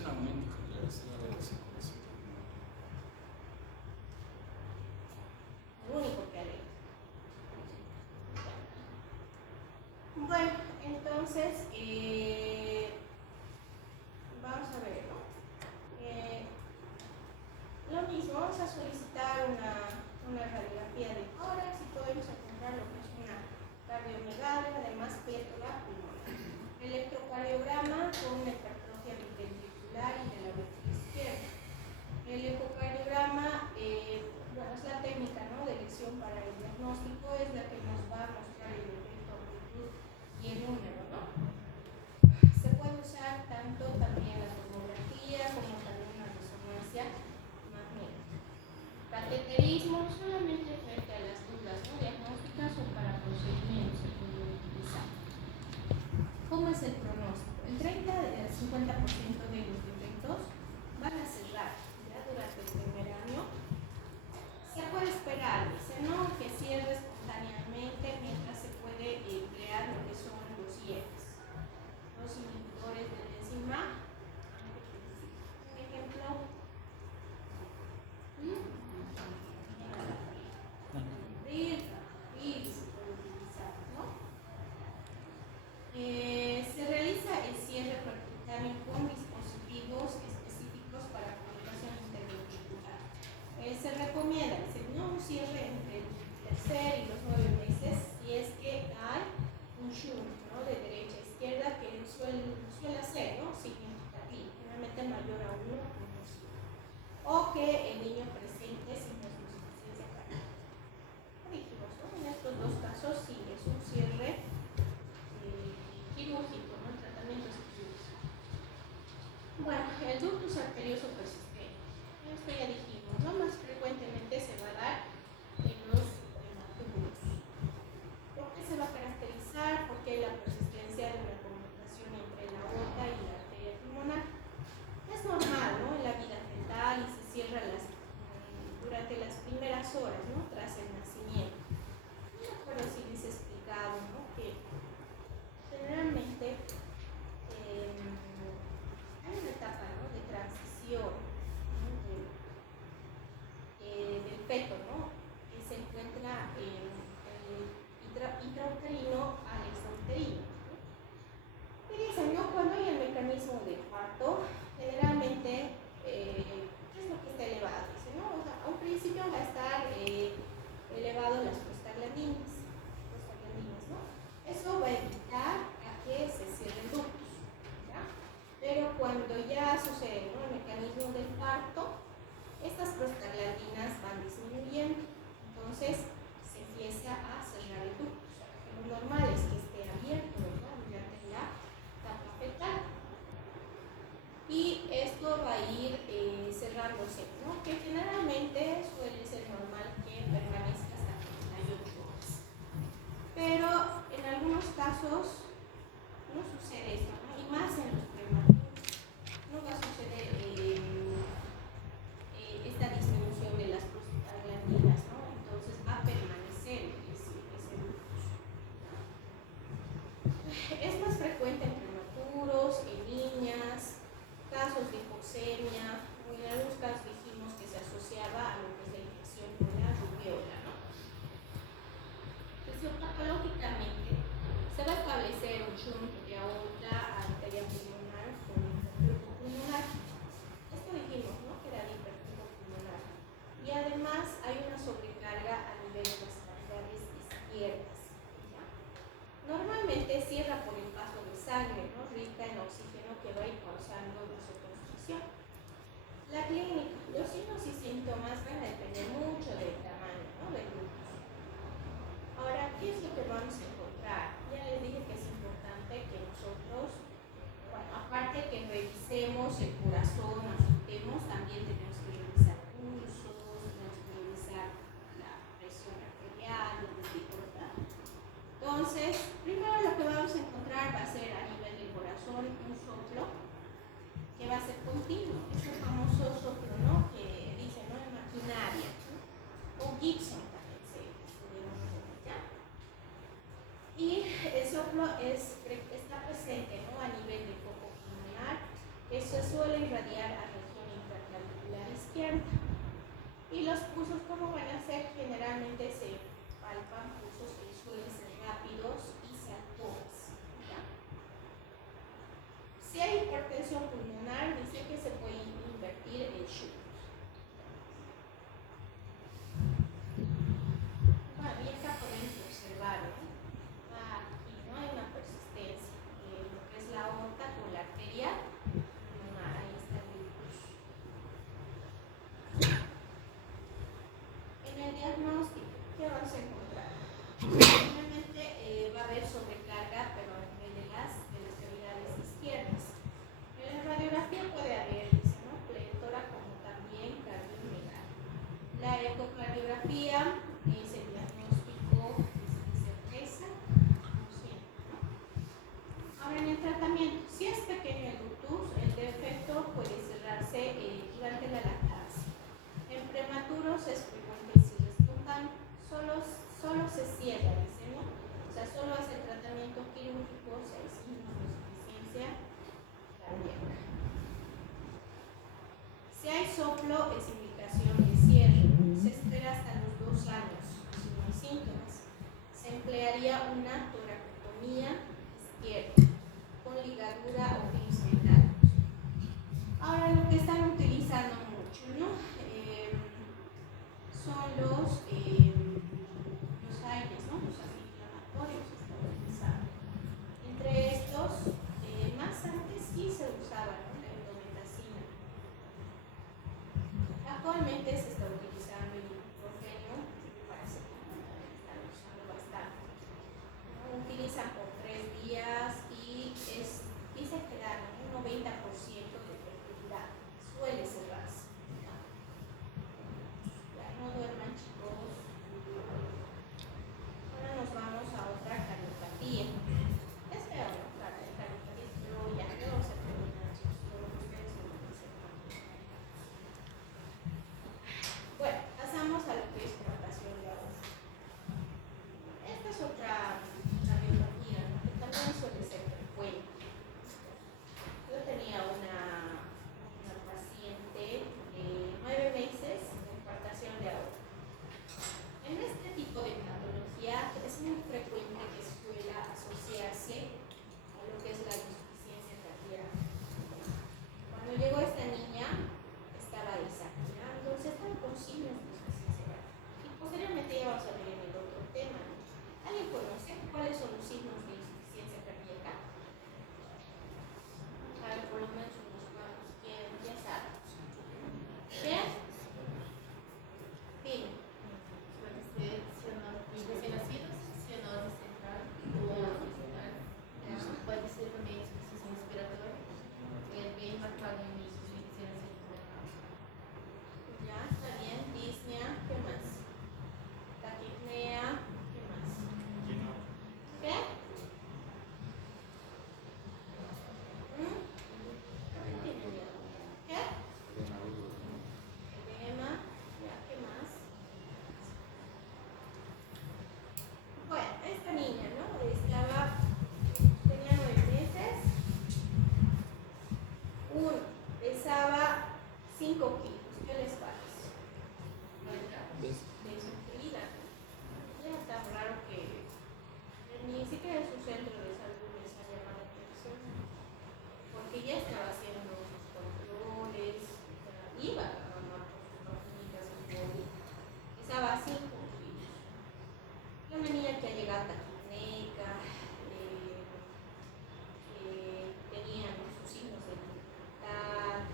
un aumento de la circulación. Lo único que haré. Bueno, entonces, vamos a ver, ¿no? Lo mismo, vamos a solicitar una radiografía de tórax y podemos encontrar lo que es una cardiomegalia, además piétola pulmonar. Electrocardiograma con hipertrofia ventricular y de la ventrícula izquierda. El ecocardiograma, bueno, es la técnica, ¿no?, de elección para el diagnóstico, es la que nos va a mostrar el efecto, amplitud y el número, ¿no? Se puede usar tanto también la tomografía como también una resonancia magnética. Cateterismo solamente frente a las dudas, ¿no?, diagnósticas o para procedimientos se puede utilizar. ¿Cómo es el pronóstico? El 30 al 50% de los defectos van a cerrar ya durante el primer año. Se puede esperar, dice, ¿no?, que cierre espontáneamente mientras se puede crear lo que son los IEPs, los inhibidores de la enzima. Un ejemplo. RIR se puede utilizar, ¿no? Se realiza el cierre percutáneo con dispositivos específicos para comunicación interventricular. Se recomienda, no un cierre entre el tercer y los 9 meses si es que hay un shunt, ¿no?, de derecha a izquierda que suele ser, ¿no?, significativo, generalmente mayor a 1, o que el niño presente insuficiencia cardíaca. Dijimos, ¿no?, en estos dos casos sí es un cierre quirúrgico, ¿no?, el tratamiento es quirúrgico. Bueno, el ductus arterioso persistente, esto ya dijimos, ¿no?, más frecuentemente se va a dar en los prematuros. ¿Por qué se va a caracterizar? Porque hay la persistencia de una comunicación entre la aorta y la arteria pulmonar. Es normal, ¿no?, en la vida fetal y se cierra durante las primeras horas, ¿no?, tras el nacimiento. No me acuerdo si les he explicado, ¿no?, que generalmente hay una etapa, ¿no?, de transición, ¿no?, del feto, ¿no?, que se encuentra en el intrauterino al extrauterino, ¿no? Y dicen, ¿no?, cuando hay el mecanismo de parto, generalmente, ¿qué es lo que está elevado? Dicen, ¿no?, o sea, a un principio va a estar elevado las prostaglandinas, ¿no? Eso va a evitar a que se cierre el ductus, ¿ya? Pero cuando ya sucede, ¿no?, el mecanismo del parto, estas prostaglandinas van disminuyendo, entonces se empieza a cerrar el ductus. Lo normal es que esté abierto, ¿no?, durante la etapa fetal. Y esto va a ir cerrándose, ¿no?, que generalmente suele ser normal que permanezca hasta 48 horas. Pero en algunos casos no sucede esto, ¿no?, y más en los prematuros. No va a suceder esta disminución de las prostaglandinas, ¿no?, entonces va a permanecer ese ductus. Es más frecuente en prematuros, en niñas, casos de hipoxemia, o en algunos casos dijimos que se asociaba a lo que es la infección con la rubiola, ¿no? Fisiopatológicamente se va a establecer un shunt de aorta, arteria pulmonar con hiperflujo pulmonar. Esto dijimos, ¿no?, que era de hiperflujo pulmonar. Y además hay una sobrecarga a nivel de las cavidades izquierdas, ¿ya? Normalmente cierra por el paso de sangre, ¿no?, rica en oxígeno que va a ir causando vasoconstricción. La clínica, los signos y síntomas van a depender mucho del tamaño, ¿no?, del ductus. Ahora, ¿qué es lo que vamos a encontrar? Ya les dije que es importante que nosotros, bueno, aparte que revisemos el corazón, auscultemos, también tenemos que revisar pulsos, tenemos que revisar la presión arterial, ¿verdad? Entonces, primero lo que vamos a encontrar va a ser a nivel del corazón un soplo que va a ser continuo, ese famoso soplo, ¿no?, que dice, ¿no?, en maquinaria, ¿no?, o Gibson también se denomina, ¿ya? Y el soplo está presente, ¿no?, a nivel del foco pulmonar, que se suele irradiar a región intraclavicular izquierda. Y los pulsos, ¿cómo van a ser? Generalmente se palpan pulsos que suelen ser rápidos y sarcómas. Si hay hipertensión pulmonar, dice que se puede invertir el Shunt. Bueno, y acá podemos observar, ¿no? Aquí no hay una persistencia de lo que es la aorta con la arteria pulmonar. Ahí está el virus. En el diagnóstico, ¿qué vamos a encontrar? Normalmente va a haber sobrecarga, pero a nivel de las cavidades izquierdas. En la radiografía puede haber, dice, ¿no? Pletora como también cardiomegalia. La ecocardiografía es el diagnóstico de certeza, como siempre, ¿no? Ahora, en el tratamiento, si es pequeño el ductus, el defecto puede cerrarse durante la lactancia. En prematuros es frecuente si respuntan, solo se cierra, dice, ¿no? O sea, solo hace el tratamiento quirúrgico si hay signos de insuficiencia cardíaca. Si hay soplo, es indicación de cierre. Se espera hasta los 2 años, si no hay síntomas. Se emplearía una toracotomía izquierda con ligadura o pins metálicos. Ahora, lo que están utilizando mucho, ¿no? Son los aires, ¿no? Los antiinflamatorios se están utilizando. Entre estos, más antes sí se usaba, ¿no? La indometacina. Actualmente se está utilizando el ibuprofeno, paracetamol también están usando bastante. ¿No? Utilizan por 3 días y dice que dan un 90% de fertilidad. Suele cerrarse. Ya no duerman, chicos. Ahora nos vamos a otra cardiopatía. Es feo, ¿no? Cardiopatía, pero ya vamos a terminar, chicos. Todo lo que ustedes no dicen. Bueno, pasamos a lo que es hidratación de agua. Esta es otra cardiopatía, ¿no? Que también suele ser frecuente. Yo tenía una paciente de 9 meses de infartación de aorta. En este tipo de patología es muy frecuente que suele asociarse a lo que es la insuficiencia cardíaca. Cuando llegó esta niña, estaba desafinando, se estaba con signos de insuficiencia cardíaca. Y posteriormente ya vamos a ver en el otro tema, ¿no? ¿Alguien conoce cuáles son los signos de insuficiencia cardíaca? A ver, por lo menos unos cuantos. ¿Quién sabe? ¿Bien? Dime. Pode ser também insuficiência respiratória, bem marcado no início de insuficiência respiratória. Ya, está bien. Disnea, ¿qué más? Taquipnea, ¿qué más? ¿Qué? No entiendo bien. ¿Qué? Edema, ya, ¿qué más? Bueno, esta niña, ¿no? Tenía 9 meses. Pesaba 5 kilos. ¿Qué les parece? De su vida, ¿no? Era tan raro que ni siquiera en su centro de salud les ha llamado la atención, porque ya estaba haciendo sus controles, iba a la mamá con sus maquinitas en COVID. Pesaba 5 kilos. Era una niña que ha llegado a taquipneica, tenía sus signos de dificultad,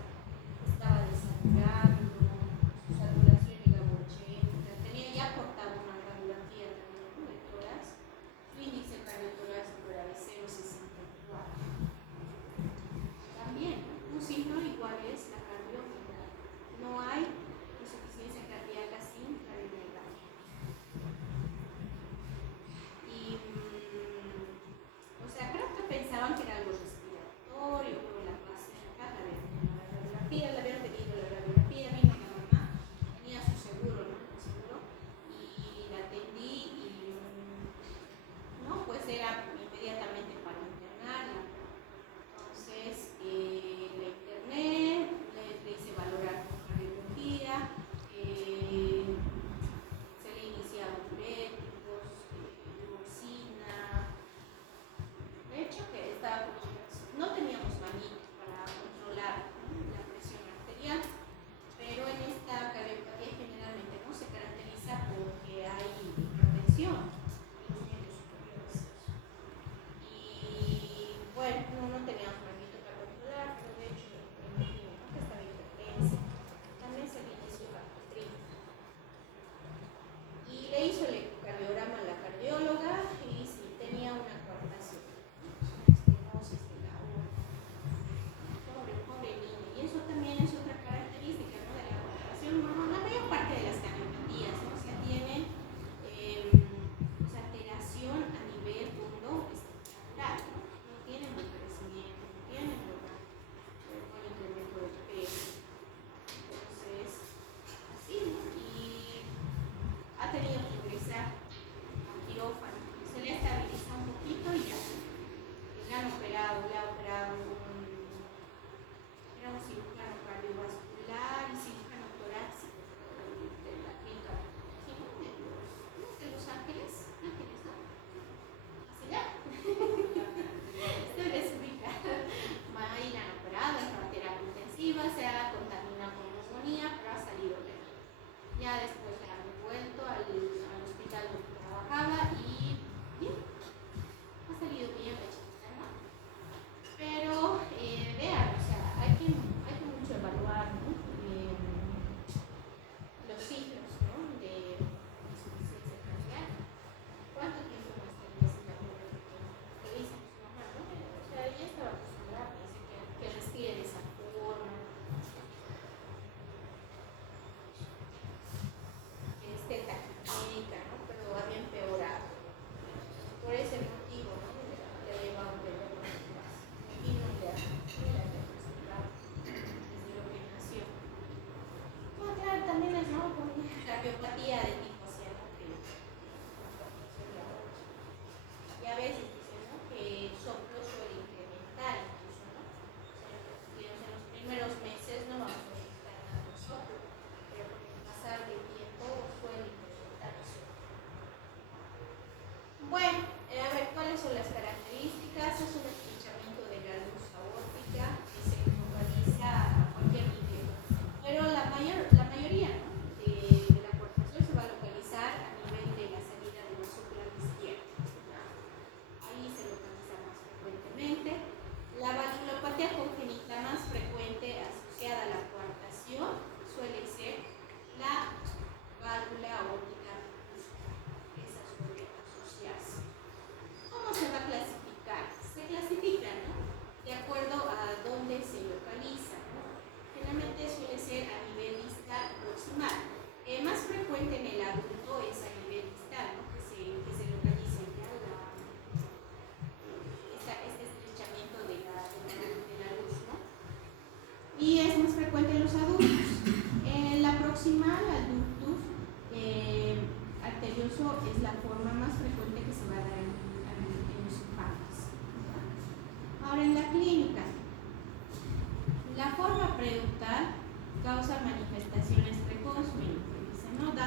estaba desangrando, su saturación llegaba a 80, tenía ya cortado una radiografía también de tórax, su índice cardiotorácico era de 0,64. También, un signo igual es la cardiomegalia. No hay insuficiencia cardíaca sin cardiomegalia. Y, o sea, creo que pensaban que era algo respiratorio, pero la pasé acá, la habían pedido la radiografía,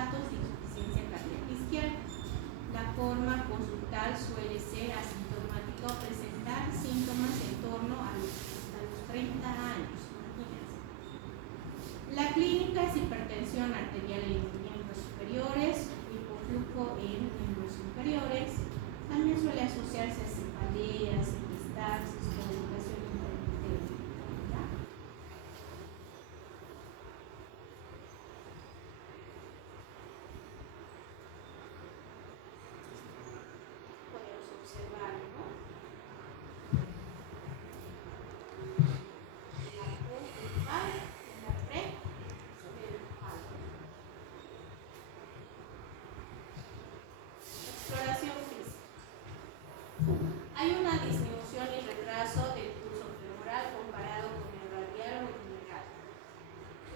datos de insuficiencia cardíaca izquierda. La forma conductual suele ser asintomática o presentar síntomas en torno a los 30 años. Imagínense. La clínica es hipertensión arterial en miembros superiores, hipoflujo en miembros inferiores. También suele asociarse a cefaleas, epistaxis, comunicación intermitente. Podemos observar, ¿no? La pre-principal, la pre-principal. Exploración física. Hay una disminución y retraso del pulso femoral comparado con el radial o el general.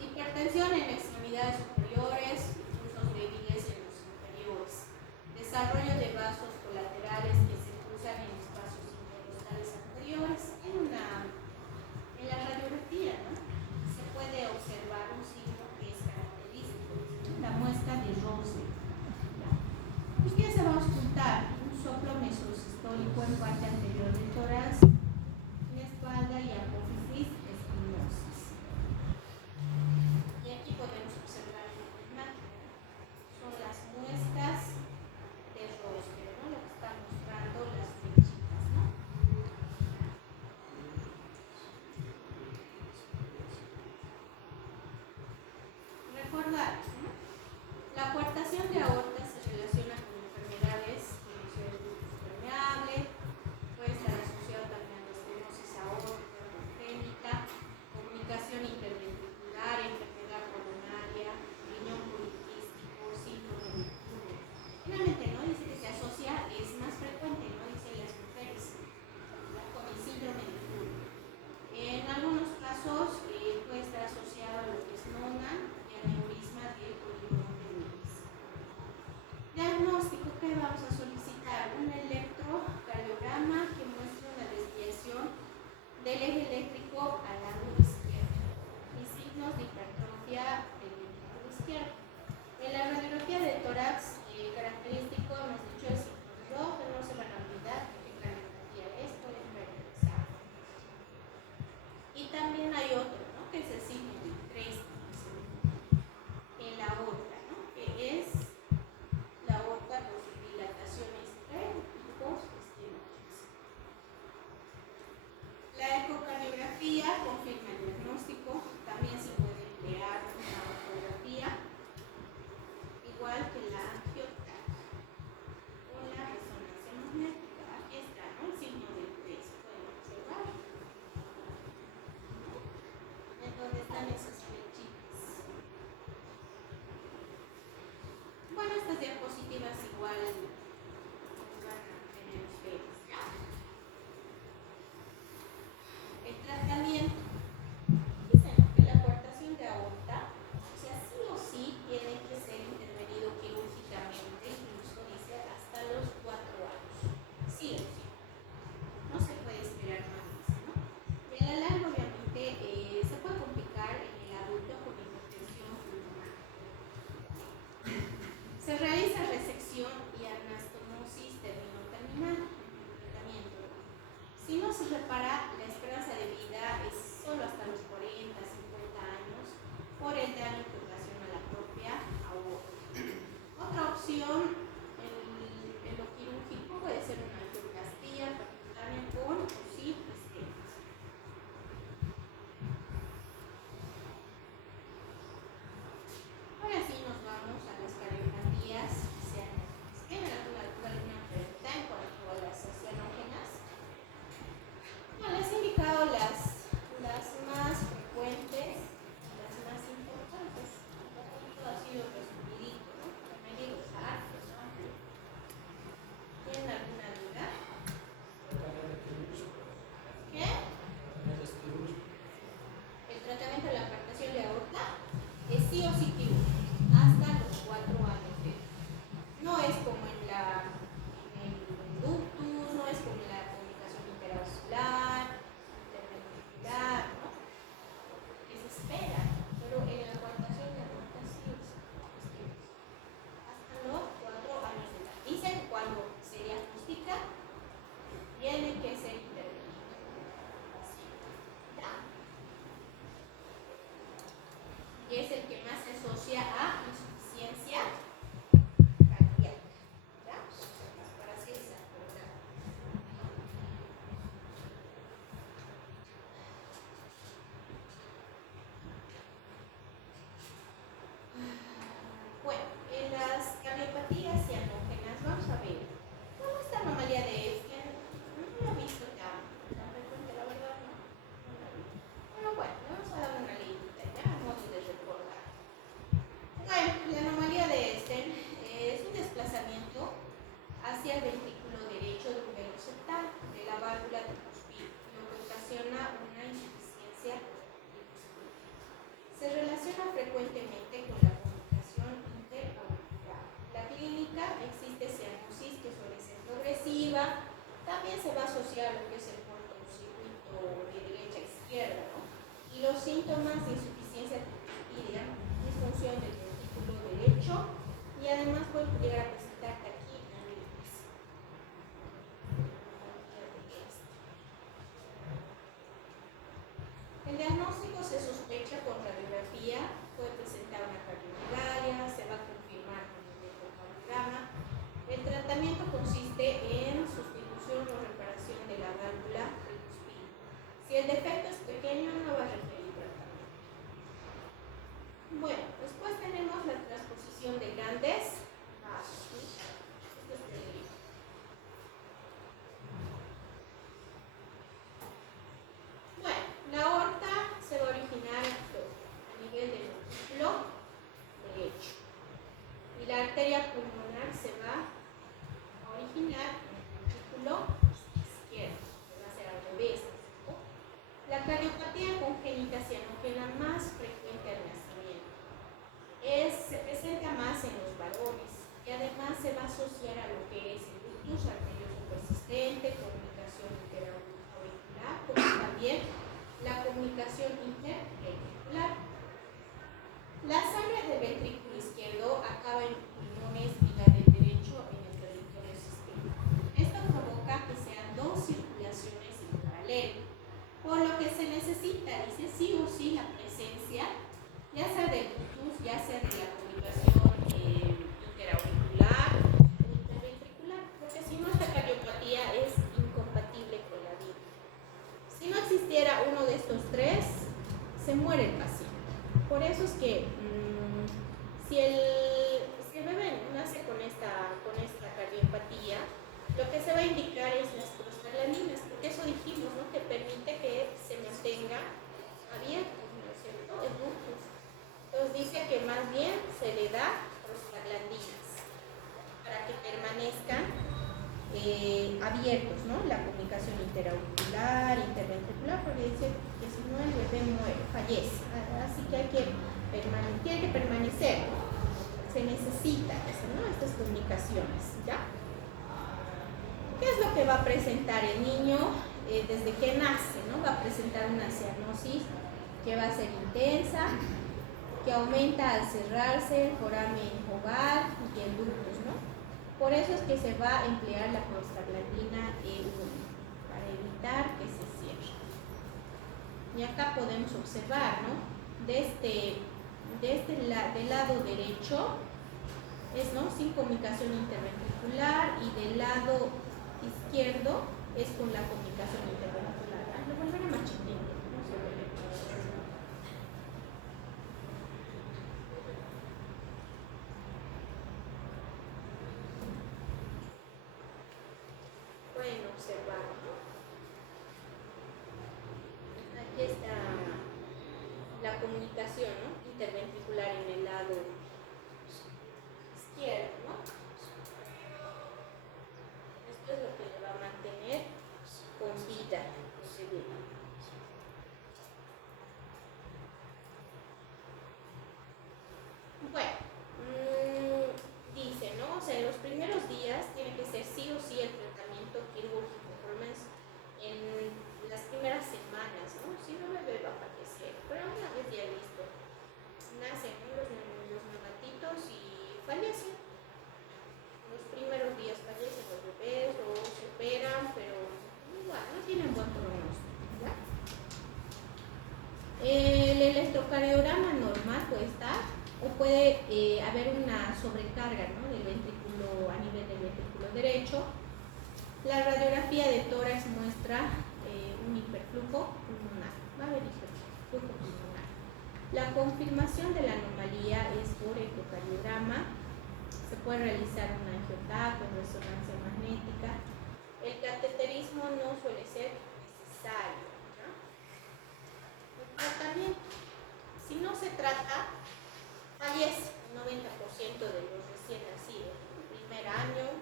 Hipertensión en extremidades superiores, pulsos débiles en los inferiores. Desarrollo de vasos colaterales que se cruzan en espacios intercostales anteriores. En la radiografía, ¿no? Se puede observar un signo que es característico, la muesca de Rose. Usted se va a ocultar un soplo mesosistólico en parte anterior del tórax, en la espalda y apófisis espinosis. Y aquí podemos observar una imagen. Son las muestras de Rose, ¿no? Lo que están mostrando las flechitas, ¿no? Recordar, ¿no? La coartación de aorta se relaciona con enfermedades como el ductus permeable, puede estar asociado también a la estenosis aórtica congénita, comunicación interventricular, enfermedad coronaria, riñón poliquístico, síndrome de Turner. Finalmente, ¿no? Dice que se asocia, es más frecuente, ¿no? Dicen las mujeres, ¿no? Con el síndrome de Turner. En algunos casos puede estar asociado a lo que es nona y aneurisma de polimonotenis. Diagnóstico que vamos a solicitar un electrocardiograma que muestre una desviación del eje eléctrico al lado izquierdo y signos de hipertrofia del ventrículo izquierdo. En la radiografía de tórax característico hemos dicho el signo rojo, no se van a olvidar qué radiografía es, pueden revisar. Y también hay otro, ¿no? Que es el signo de Tracy en la aorta, ¿no? Que es la aorta con dilataciones pre y post-estenosis. La ecocardiografía confirma el diagnóstico, también se puede emplear una ecografía, igual que la angiografía o la resonancia magnética. Aquí está, ¿no? El signo del 3, pueden observar. En donde están esas flechitas. Bueno, estas diapositivas igual van a tener ustedes, ¿ya? El tratamiento. Dicen que la coartación de aorta, o sea, sí o sí tiene que ser intervenido quirúrgicamente, incluso dice hasta los 4 años. Sí o sí. No se puede esperar más, ¿no? Y a la larga, obviamente, se puede complicar en el adulto con hipertensión pulmonar. Se realiza resección y dislexia. Se relaciona frecuentemente con la comunicación interauricular. La clínica existe cianosis que suele ser progresiva, también se va a asociar a lo que es el cortocircuito de derecha a izquierda, ¿no? Y los síntomas de insuficiencia tiroidea, disfunción del ventrículo derecho y además puede llegar a presentar taquicardias. El diagnóstico se sospecha con radiografía, puede presentar una cardiomegalia, se va a confirmar con el electrocardiograma. El tratamiento consiste en sustitución o reparación de la válvula tricuspide. Si el defecto es pequeño, no va a requerir tratamiento. Bueno, después tenemos la transposición de grandes vasos. ¿Sí? Esto es pequeño. Bueno, la aorta se va a originar a nivel del ventrículo derecho y la arteria pulmonar se va a originar en el ventrículo izquierdo, que va a ser al revés. ¿No? La cardiopatía congénita cianógena más frecuente al nacimiento se presenta más en los varones y además se va a asociar a lo que es el ductus arterioso persistente, comunicación interauricular, como también la comunicación interventricular. La sangre del ventrículo izquierdo acaba en pulmones y la del derecho en el territorio sistémico. Esto provoca que sean dos circulaciones en paralelo, por lo que se necesita, dice, sí o sí la presencia, ya sea del ductus, ya sea de la comunicación interauricular o interventricular, porque si no esta cardiopatía es incompatible con la vida. Si no existiera uno de estos tres, se muere el paciente. Por eso es que si el bebé nace con esta cardiopatía, lo que se va a indicar es las prostaglandinas, porque eso dijimos, ¿no? Que permite que se mantenga abierto, ¿no es cierto? El ductus. Entonces dice que más bien se le da prostaglandinas para que permanezcan abiertos, ¿no? La comunicación interauricular, interventricular, porque dice que si no el bebé muere, fallece. Así que tiene que permanecer, ¿no? Se necesita eso, ¿no? Estas comunicaciones, ¿ya? ¿Qué es lo que va a presentar el niño desde que nace, ¿no? Va a presentar una cianosis que va a ser intensa, que aumenta al cerrarse el foramen jugal y el ductus, ¿no? Por eso es que se va a emplear la prostaglandina E1 para evitar que se cierre. Y acá podemos observar, ¿no? Del lado derecho es, ¿no? Sin comunicación interventricular y del lado izquierdo es con la comunicación interventricular. Lo volveré más chiquito, no se ve. Pueden observar, ¿no? Aquí está la comunicación, ¿no? Interventricular en el lado izquierdo, ¿no? Esto es lo que le va a mantener con vida. Bueno, dice, ¿no? O sea, en los primeros días tiene que ser sí o sí el tratamiento quirúrgico, por lo menos en las primeras semanas, ¿no? Si no, el bebé va a fallecer, pero una vez ya listo, nacen, ¿no? los neonatitos y fallecen. Los primeros días fallecen los bebés o se operan, pero igual no tienen buen pronóstico, ¿ya? El electrocardiograma normal puede estar o puede haber una sobrecarga, ¿no? Del ventrículo a nivel del ventrículo derecho. La radiografía de tórax muestra un hiperflujo pulmonar. Va a haber hiperflujo pulmonar. La confirmación de la anomalía es por ecocardiograma. Se puede realizar un angiotaco, resonancia magnética. El cateterismo no suele ser necesario, ¿no? El tratamiento, si no se trata, fallece el 90% de los recién nacidos. El primer año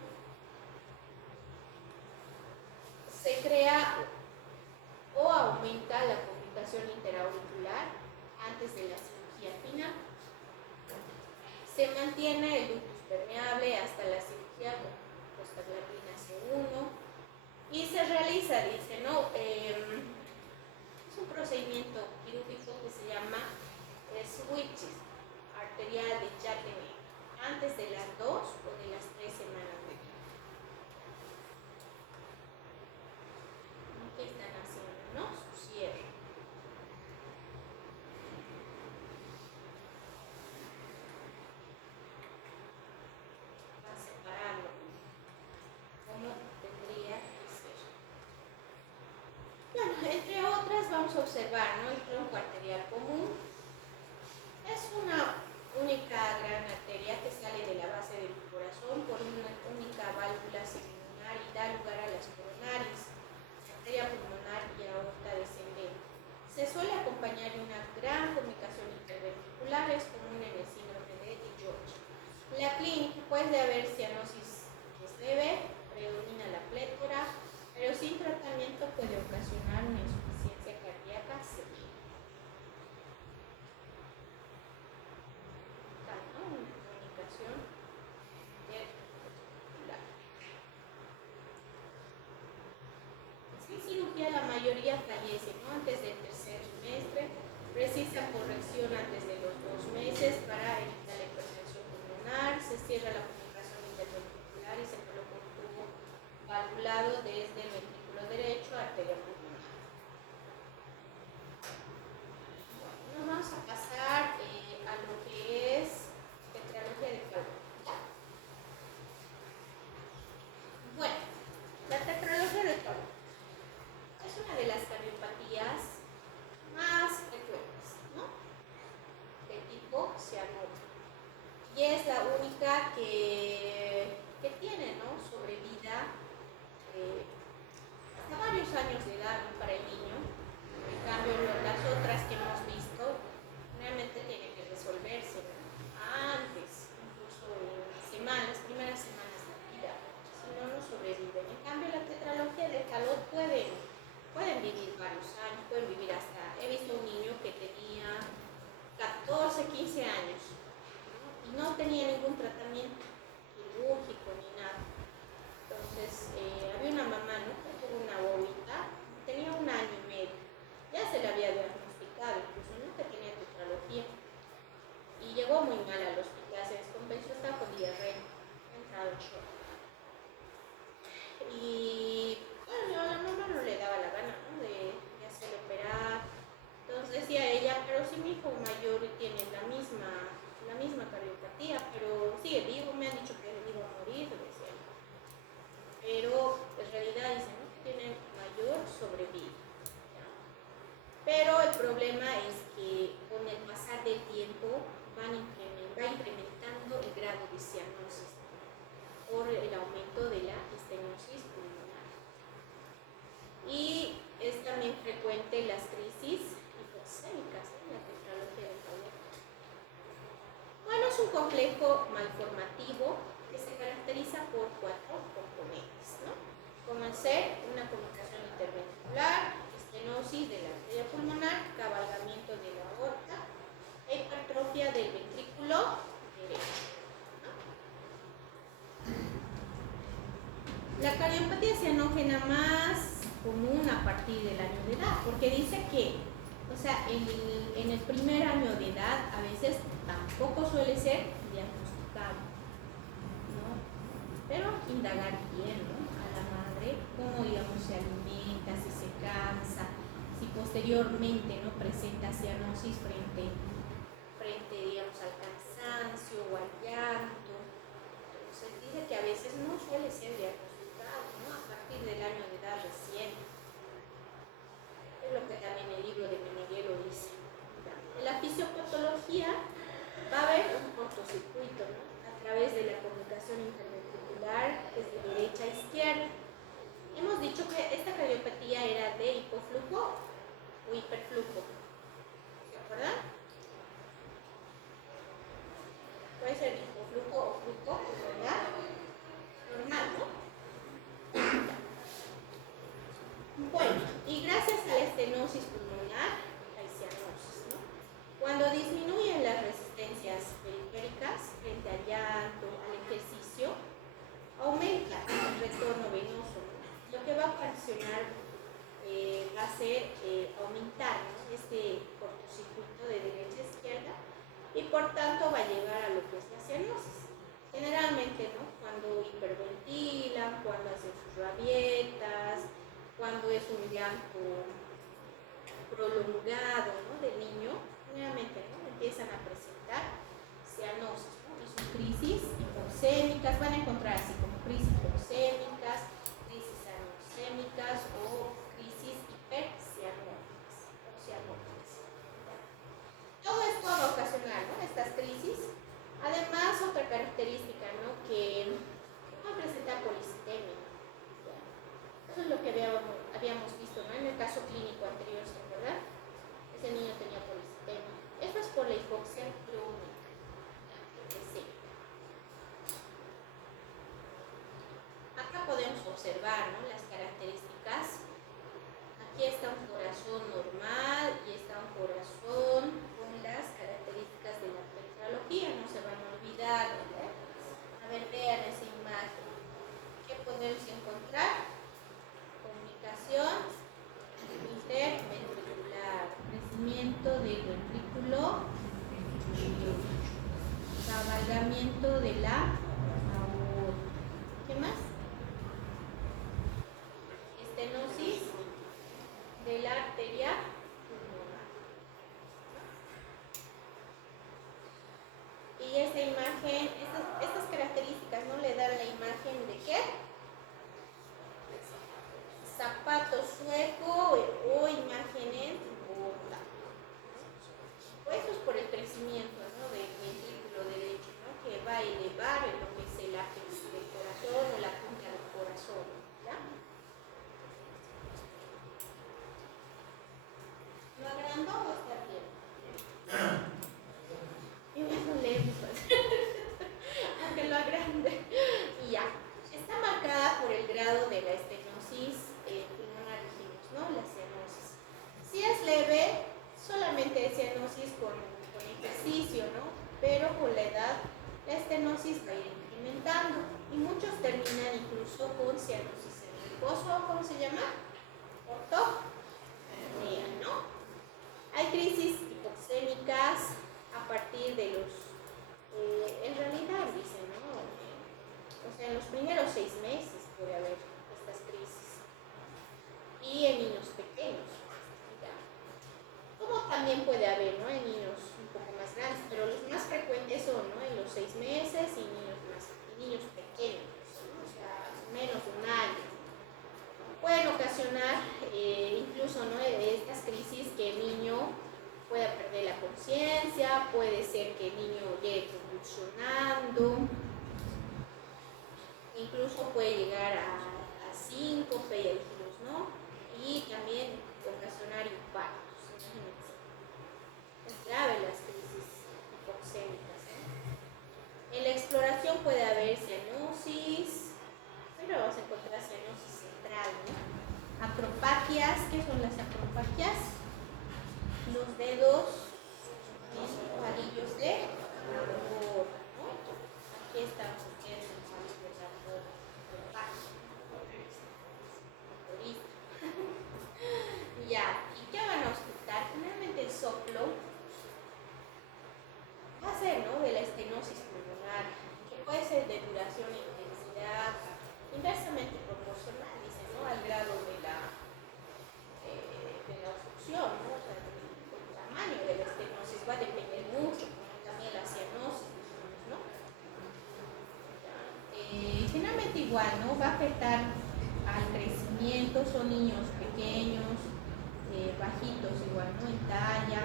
se crea o aumenta la comunicación interauricular antes de la cirugía final. Se mantiene el ductus permeable hasta la cirugía con prostaglandina C1 y se realiza, dice, ¿no? Es un procedimiento quirúrgico que se llama switches arterial de Jacqueline antes de las 2 o de las 3 semanas de vida. ¿Qué están haciendo, no? Su cierre. Van separando como tendría que ser. Bueno, entre otras vamos a observar, ¿no? El tronco arterial común. Es una única gran arteria que sale de la base del corazón por una única válvula segmental y da lugar a las coronarias, arteria pulmonar y aorta descendente. Se suele acompañar de una gran comunicación interventricular, es común en el síndrome de George. La clínica puede haber cianosis leve, predomina la plétora, pero sin tratamiento puede ocasionar una insuficiencia cardíaca severa. Sin cirugía la mayoría fallece, ¿no? Antes del tercer trimestre, precisa corrección antes de los 2 meses para evitar la hipertensión pulmonar, se cierra la comunicación interventricular y se coloca un tubo valvulado desde el ventrículo derecho a arteria pulmonar. Bueno, nos vamos a pasar a lo que es tetralogía de Fallot. Bueno, la tetralogía de Fallot es una de las cardiopatías más frecuentes, ¿no? De tipo cianótico. Y es la única que tiene, ¿no? Sobrevida hasta varios años de edad, ¿no? Para el niño. En cambio, las otras que hemos visto realmente tienen que resolverse, ¿no? Antes, incluso en las primeras semanas de vida, si no, no sobreviven. En cambio, la tetralogía de Fallot pueden vivir varios años, pueden vivir hasta, he visto un niño que tenía 14, 15 años, ¿no? Y no tenía ningún tratamiento quirúrgico ni nada. Entonces, había una mamá, ¿no? Que tuvo una bobita, tenía 1 año y medio, ya se le había diagnosticado, incluso, ¿no? Que tenía tetralogía. Y llegó muy mal al hospital, se descompensó, estaba con diarrea, entrado en shock. Y bueno, a la mamá no le daba la gana, ¿no? de hacerle operar. Entonces decía ella, pero si mi hijo mayor tiene la misma cardiopatía, pero sigue vivo, me han dicho que le iba a morir, decía. Pero en realidad dice, ¿no? Que tiene mayor sobrevive. Pero el problema es que con el pasar del tiempo va incrementando el grado de cianosis por el aumento de la estenosis pulmonar. Y es también frecuente las crisis hipoxémicas en la tetralogía de Fallot. Bueno, es un complejo malformativo que se caracteriza por 4 componentes, ¿no? Como el ser una comunicación interventricular, estenosis de la arteria pulmonar, cabalgamiento de la aorta e hipertrofia del ventrículo derecho. La cardiopatía cianógena más común a partir del año de edad, porque dice que, o sea, en el primer año de edad a veces tampoco suele ser diagnosticado, ¿no? Pero indagar bien, ¿no? A la madre, cómo, digamos, se alimenta, si se cansa, si posteriormente, ¿no? Presenta cianosis frente, digamos, al cansancio o al llanto. Entonces dice que a veces no suele ser diagnosticado, ¿no? A partir del año de edad recién. Es lo que también el libro de Meneghello dice. En la fisiopatología va a haber un cortocircuito, ¿no? A través de la comunicación interventricular desde derecha a izquierda. Hemos dicho que esta cardiopatía era de hipoflujo o hiperflujo. ¿Se acuerdan? Puede ser hipoflujo o flujo, ¿verdad? Normal, ¿no? Bueno, y gracias a la estenosis pulmonar llevar a lo que es la cianosis. Generalmente, ¿no? Cuando hiperventilan, cuando hacen sus rabietas, cuando es un llanto prolongado, ¿no? Del niño, generalmente, ¿no? Empiezan a presentar cianosis, ¿no? Y sus crisis hipoxémicas, van a encontrar así como crisis hipoxémicas, crisis anoxémicas o crisis hipercianóticas o cianóticas. Todo esto va a ocasionar, ¿no? Estas crisis. Además, otra característica, ¿no? Que va a presentar policitemia. Eso es lo que habíamos visto, ¿no? En el caso clínico anterior, ¿se acuerdan? Ese niño tenía policitemia. Esto es por la hipoxia crónica. Acá podemos observar, ¿no? Las características. Aquí está un corazón normal y está un corazón con las características de la petrología, no se van a olvidar, ¿verdad? A ver, vean esa imagen. ¿Qué podemos encontrar? Comunicación interventricular, crecimiento del ventrículo, cabalgamiento de la aorta. ¿Qué más? Estenosis de la arteria pulmonar. Y esta imagen, estas características, ¿no? Le dan la imagen de qué? Zapato sueco o imagen en bota. Eso es por el crecimiento, ¿no? Del ventrículo derecho, ¿no? Que va a elevar en lo que es el ápice del corazón o la punta del corazón, ¿ya? ¿Lo agrandó o está bien? Igual no leemos, aunque lo agrande. Y ya, está marcada por el grado de la estenosis pulmonar, dijimos, ¿no? La cianosis. Si es leve, solamente es cianosis con ejercicio, ¿no? Pero con la edad, la estenosis va a ir incrementando. Y muchos terminan incluso con cianosis en reposo, ¿cómo se llama? Ortopnea, ¿no? Hay crisis hipoxémicas a partir de los, en realidad dicen, ¿no? O sea, en los primeros 6 meses puede haber estas crisis. Y en niños pequeños, ¿ya? Como también puede haber, ¿no? En niños un poco más grandes, pero los más frecuentes son, ¿no? En los 6 meses y niños pequeños, ¿no? O sea, menos de un año. Pueden ocasionar incluso, ¿no? Estas crisis que el niño pueda perder la conciencia, puede ser que el niño llegue convulsionando, incluso puede llegar a síncope, ya dijimos, ¿no? Y también ocasionar infartos. Imagínense. Es grave las crisis hipoxémicas, ¿eh? En la exploración puede haber cianosis, pero vamos a encontrar cianosis central, ¿no? Acropaquias, ¿qué son las acropaquias? Los dedos en palillos de labor, ¿no? Aquí están ustedes en palillos de labor, ya, ¿y qué van a auscultar? Generalmente el soplo va a ser, ¿no? De la estenosis pulmonar, que puede ser de duración e intensidad inversamente proporcional, dice, ¿no? Al grado de la obstrucción, ¿no? O sea, el tamaño de la estenosis va a depender mucho, como también la cianosis, ¿no? Generalmente igual, ¿no? Va a afectar al crecimiento, son niños pequeños, bajitos igual, ¿no? En talla.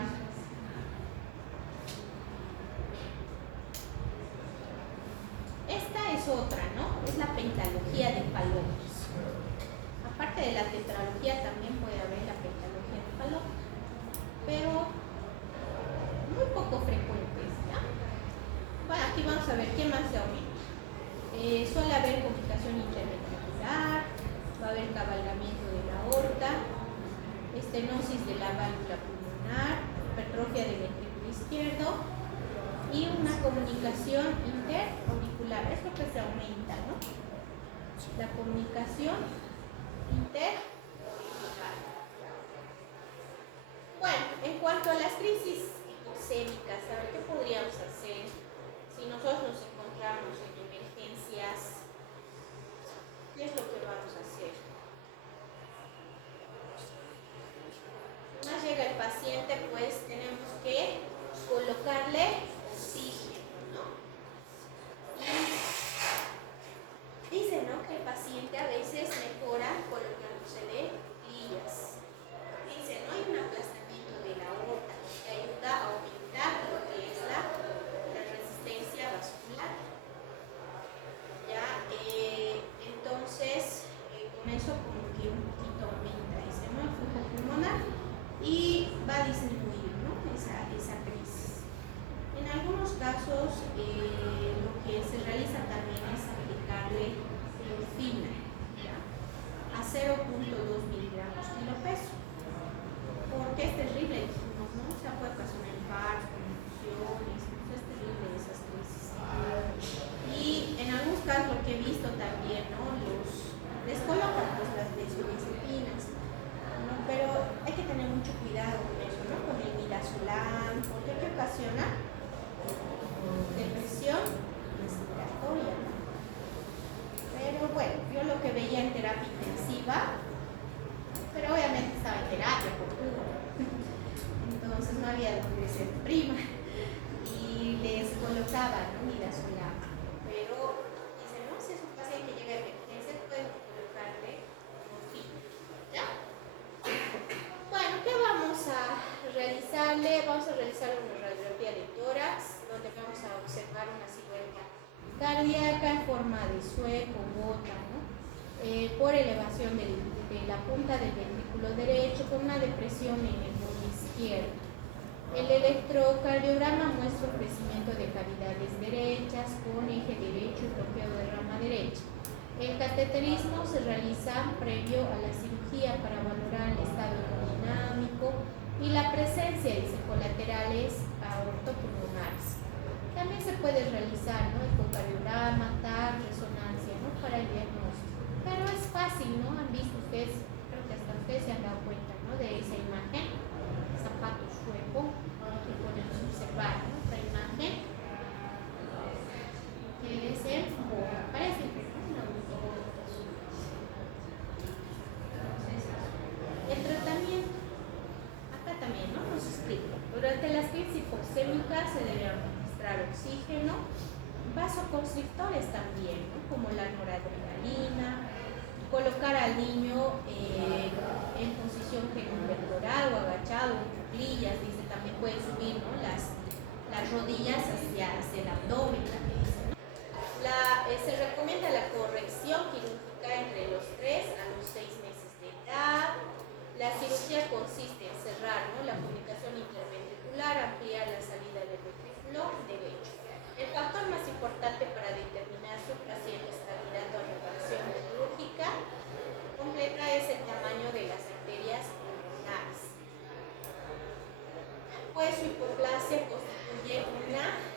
Esta es otra, ¿no? Es la pentalogía de Fallopius. Aparte de la tetralogía también puede haber la pentalogía de Fallopius, pero muy poco frecuentes, ¿ya? Bueno, aquí vamos a ver qué más se aumenta. Suele haber complicación interventricular, va a haber cabalgamiento de la aorta, estenosis de la válvula pulmonar, hipertrofia del ventrículo izquierdo y una comunicación interauricular. Es lo que se aumenta, ¿no? La comunicación interauricular. Bueno, en cuanto a las crisis hipoxémicas, a ver qué podríamos hacer si nosotros nos encontramos en emergencias, ¿qué es lo que vamos a hacer? Más llega el paciente, pues tenemos que colocarle oxígeno, ¿no? Y dice, ¿no?, que el paciente a veces mejora colocándose de cuclillas. Dice, ¿no?, hay un aplastamiento de la aorta que ayuda a aumentar lo que es la resistencia vascular. Ya, entonces, con eso como que un poquito aumenta ese, ¿no?, el flujo pulmonar y va a disminuir, ¿no?, esa crisis. En algunos casos, lo que se realiza también es aplicarle morfina, ¿ya?, a 0.2 miligramos kilo peso, porque es terrible, ¿no? O sea, puede ocasionar infartos, convulsiones, es terrible esas crisis. Y en algunos casos lo que he visto también, ¿no?, les colocan pues las benzodiazepinas, ¿no? Pero hay que tener mucho cuidado con eso, ¿no?, con el midazolam, porque ¿qué ocasiona? Depresión respiratoria, ¿no? Pero bueno, yo lo que veía en terapia intensiva, pero obviamente estaba en terapia por turno, entonces no había donde se prima y les colocaban, ¿no?, midazolam, pero dicen, no, si es un paciente que llega a emergencia pueden colocarle morfina, ¿ya? Bueno, ¿qué vamos a realizarle? Vamos a realizar una radiografía de tórax, donde vamos a observar una silueta cardíaca en forma de sueco, gota, ¿no?, por elevación de la punta del ventrículo derecho con una depresión en el borde izquierdo. El electrocardiograma muestra un crecimiento de cavidades derechas con eje derecho y bloqueo de rama derecha. El cateterismo se realiza previo a la cirugía para valorar el estado hemodinámico y la presencia de colaterales aortopulmonares. También se puede realizar, ¿no?, ecocardiograma, TAC, resonancia, ¿no?, para el diagnóstico. Pero es fácil, ¿no? Han visto ustedes, creo que hasta ustedes se han dado cuenta, ¿no?, de esa imagen, zapato sueco, que podemos observar, ¿no?, otra imagen, que es el bono, parece que no, el tratamiento, acá también, ¿no?, nos explica. Durante las crisis hipoxémicas se debe administrar oxígeno, vasoconstrictores también, ¿no?, como la noradrenalina, colocar al niño en posición genuflectoral o agachado, en cuclillas, dice, también pueden subir, ¿no?, las rodillas hacia el abdomen también, ¿no? Se recomienda la corrección quirúrgica entre los 3 a los 6 meses de edad. La cirugía consiste en cerrar, ¿no?, la comunicación interventricular, ampliar la salida del ventrículo derecho. El factor más importante para determinar si un paciente está candidato a reparación quirúrgica completa es el tamaño de las arterias pulmonares, pues su hipoplasia constituye una